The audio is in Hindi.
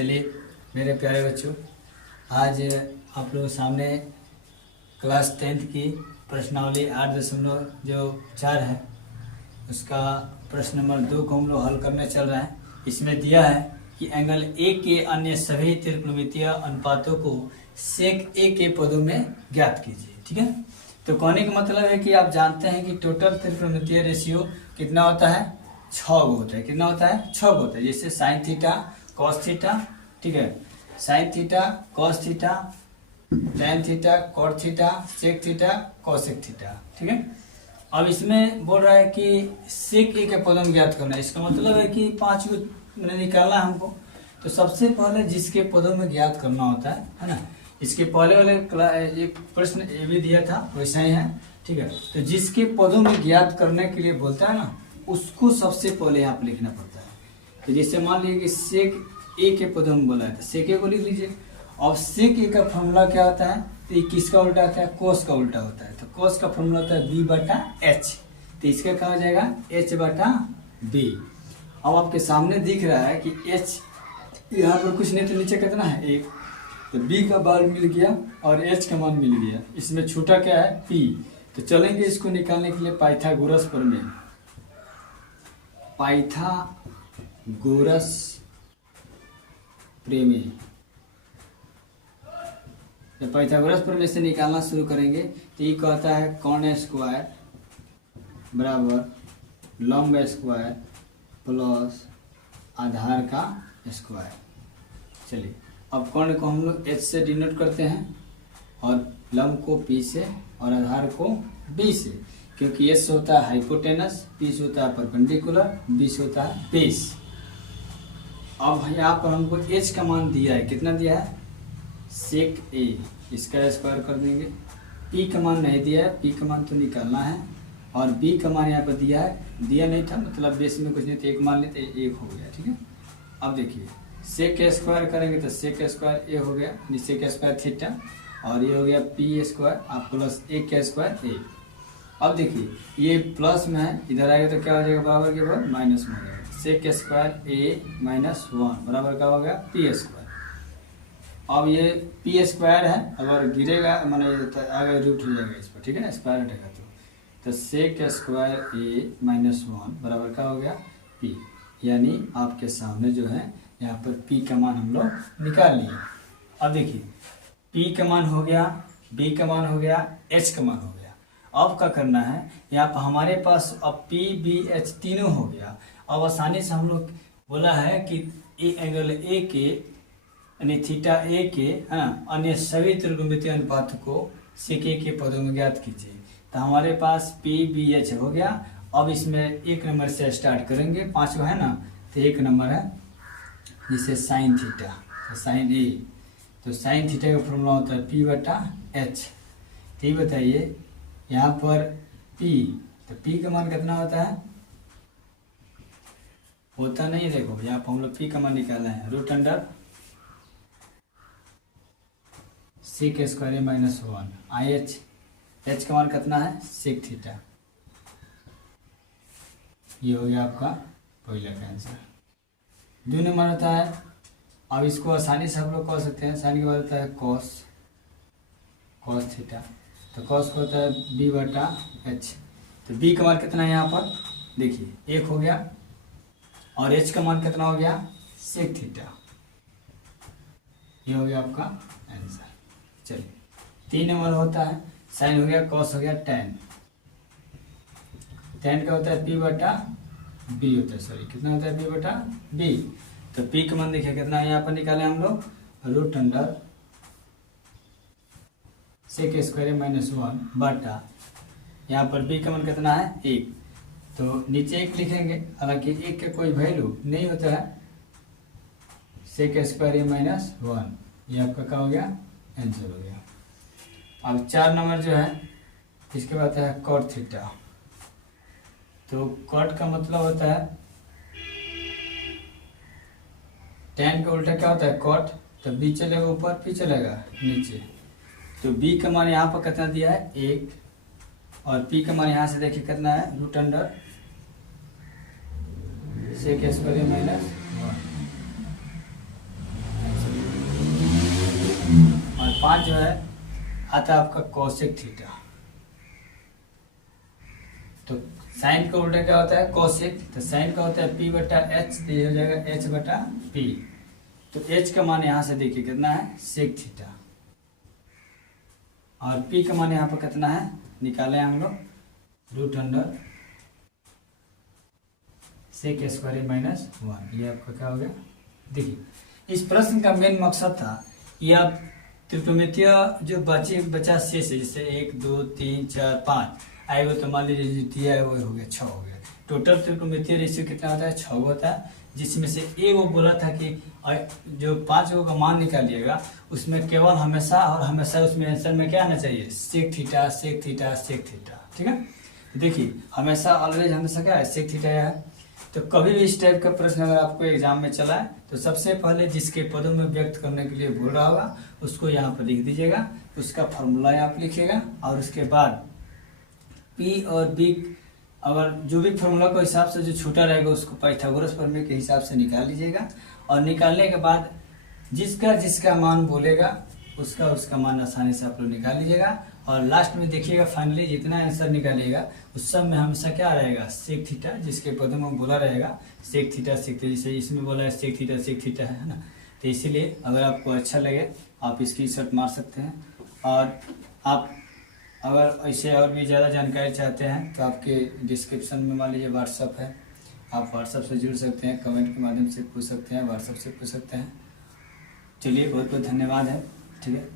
चलिए मेरे प्यारे बच्चों, आज आप लोगों के सामने क्लास 10th की प्रश्नावली 8.4 है, उसका प्रश्न नंबर 2 को हम लोग हल करने चल रहे हैं। इसमें दिया है कि एंगल ए के अन्य सभी त्रिकोणमितीय अनुपातों को सेक ए के पदों में ज्ञात कीजिए। ठीक है, तो कहने का मतलब है कि आप जानते हैं कि टोटल त्रिकोणमितीय रेशियो कितना होता है, 6 गो होता है। कितना होता है, 6 गो होता है। जैसे साइन थीटा कॉस थीटा, ठीक है, sine theta cos theta, tan theta cot theta, sec theta cosec theta. ठीक है, अब इसमें बोल रहा है कि सेक ए के पदों में ज्ञात करना है। इसका मतलब है कि 5 को निकालना है हमको। तो सबसे पहले जिसके पदों में ज्ञात करना होता है ना, इसके पहले वाले एक प्रश्न ये भी दिया था, वैसा ही है। ठीक है, तो जिसके पदों में ज्ञात करने के लिए बोलता है ना, उसको सबसे पहले यहाँ पे लिखना पड़ता है। तो जैसे मान लीजिए कि सेक ए के पदों में बोला है तो सेक ए को लिख लीजिए। अब सेक ए का फॉर्मूला क्या होता है, तो ये किसका उल्टा होता है, कोस का उल्टा होता है। तो कोस का फॉर्मूला होता है बी बटा एच, तो इसका क्या हो जाएगा, एच बटा बी। अब आपके सामने दिख रहा है कि एच यहाँ पर कुछ नहीं, तो नीचे कितना है 1, तो बी का मान मिल गया और एच का मान मिल गया। इसमें छूटा क्या है, पी। तो चलेंगे इसको निकालने के लिए पाइथागोरस प्रमेय। पाइथागोरस प्रमेय, जब पाइथागोरस प्रमेय से निकालना शुरू करेंगे तो ये कहता है कॉन स्क्वायर बराबर लंब स्क्वायर प्लस आधार का स्क्वायर। चलिए, अब कॉन को हम लोग एच से डिनोट करते हैं और लंब को पी से और आधार को बी से, क्योंकि एच होता है हाइपोटेनस, पी से होता है परपेंडिकुलर, बी से होता है बेस। अब यहाँ पर हमको एच का मान दिया है, कितना दिया है, सेक ए, इसका स्क्वायर कर देंगे। पी का मान नहीं दिया है, पी का मान तो निकालना है, और बी का मान यहाँ पर दिया है, दिया नहीं था मतलब बेस में कुछ नहीं, तो 1 मान लेते, 1 हो गया। ठीक है, अब देखिए सेक स्क्वायर करेंगे तो सेक स्क्वायर ए हो गया, सेक स्क्वायर थीटा, और ये हो गया पी स्क्वायर आप प्लस 1 का स्क्वायर ए। अब देखिए ये प्लस में है, इधर आएगा तो क्या हो जाएगा, बराबर के बराबर माइनस में हो जाएगा। सेक स्क्वायर ए माइनस 1 बराबर क्या हो गया, पी स्क्वायर। अब ये पी स्क्वायर है, अगर गिरेगा माने आगे रूट हो जाएगा इस पर। ठीक है, स्क्वायर हटेगा तो सेक स्क्वायर ए माइनस 1 बराबर क्या हो गया, पी। यानी आपके सामने जो है यहाँ पर पी का मान हम लोग निकाल लिए। अब देखिए पी का मान हो गया, बी का मान हो गया, एच का मान हो गया। अब क्या करना है, यहाँ पर हमारे पास अब पी बी एच तीनों हो गया। अब आसानी से हम लोग बोला है कि ए एंगल ए के यानी थीटा ए के अन्य सभी त्रिकोणमितीय अनुपात को सेक ए के पदों में ज्ञात कीजिए। तो हमारे पास पी बी एच हो गया। अब इसमें 1 नंबर से स्टार्ट करेंगे, 5 है ना, तो 1 नंबर है जैसे साइन थीटा, तो साइन ए, तो साइन थीटा का फॉर्मूला होता है पी बटा एच। तो ये बताइए यहाँ पर पी, तो पी का मान कितना होता है, होता नहीं है, देखो यहाँ पर हम लोग पी का मान निकाला है, root under sec square A minus 1 I H. H का मान कितना है, सेक थीटा। ये हो गया आपका पहला का आंसर। 2 नंबर होता है, अब इसको आसानी से हम लोग कह सकते हैं, साइन के बाद होता है कॉस, कॉस थीटा, तो कॉस को होता है बी बटा एच। तो बी का मान कितना है यहाँ पर, देखिए 1 हो गया, और एच का मान कितना हो गया, सेक थीटा। ये हो गया आपका आंसर। चलिए 3 नंबर होता है, साइन हो गया, कॉस हो गया, टैन, टैन का होता है पी बटा बी होता है, सॉरी कितना होता है, पी बटा बी। तो पी का मान देखिए कितना है, यहाँ पर निकाले हम लोग, root under sec square minus 1 बटा, यहाँ पर बी का मान कितना है, 1, तो नीचे 1 लिखेंगे, हालांकि 1 का कोई वैल्यू नहीं होता है, सेक स्क्वायर माइनस 1, ये आपका क्या हो गया, आंसर हो गया। अब 4 नंबर जो है, इसके बाद है कॉट थीटा। तो कॉट का मतलब होता है टैन का उल्टा क्या होता है, कॉट, तो बी चलेगा ऊपर, पी चलेगा नीचे। तो बी का मान यहाँ पर कितना दिया है, 1, और पी का मान यहाँ से देखिए कितना है, root under sec square minus 1। 5 जो है आता है आपका कोसेक थीटा। तो साइन का उल्टा क्या होता है? कोसेक। तो साइन का होता है p बटा एच, तो ये हो जाएगा h बटा p। तो h का मान यहाँ से देखिए कितना है? Sec theta. और p का मान यहाँ पर कितना है? निकाले हम लोग root under sec square minus 1। ये आपका क्या हो गया? देखिए इस प्रश्न का मेन मकसद था कि आप त्रिकोणमितीय जो बचा शेष है, जैसे 1 2 3 4 5 आए वो, तो मान लीजिए जो दिया है वो हो गया 6 हो गया। टोटल त्रिकोणमितीय रेशियो कितना होता है? 6 होता है, जिसमें से ए वो बोला था कि जो 5 का मान निकालिएगा उसमें केवल हमेशा और हमेशा उसमें आंसर में क्या आना चाहिए? Sec theta, sec theta, sec theta. ठीक है, देखिए हमेशा ऑलवेज हमेशा क्या है? सेक थीटा है। तो कभी भी इस टाइप का प्रश्न अगर आपको एग्जाम में चला है तो सबसे पहले जिसके पदों में व्यक्त करने के लिए बोल रहा होगा उसको यहाँ पर लिख दीजिएगा, उसका फॉर्मूला यहाँ पर लिखिएगा, और उसके बाद P और B अगर जो भी फॉर्मूला के हिसाब से जो छूटा रहेगा उसको पाइथागोरस प्रमेय के हिसाब से निकाल लीजिएगा। और निकालने के बाद जिसका जिसका मान बोलेगा उसका मान आसानी से आप लोग निकाल लीजिएगा। और लास्ट में देखिएगा फाइनली जितना आंसर निकालिएगा उस सब में हमेशा क्या रहेगा? सेक थीटा, जिसके पदों में बोला रहेगा सेक थीटा, सेक थीटा। जैसे इसमें बोला है सेक थीटा है ना। तो इसीलिए अगर आपको अच्छा लगे आप इसकी शॉट मार सकते हैं। और आप अगर ऐसे और भी ज़्यादा जानकारी चाहते हैं तो आपके डिस्क्रिप्शन में मान लीजिए व्हाट्सअप है, आप व्हाट्सअप से जुड़ सकते हैं, कमेंट के माध्यम से पूछ सकते हैं, व्हाट्सअप से पूछ सकते हैं। चलिए बहुत बहुत धन्यवाद है। ठीक है।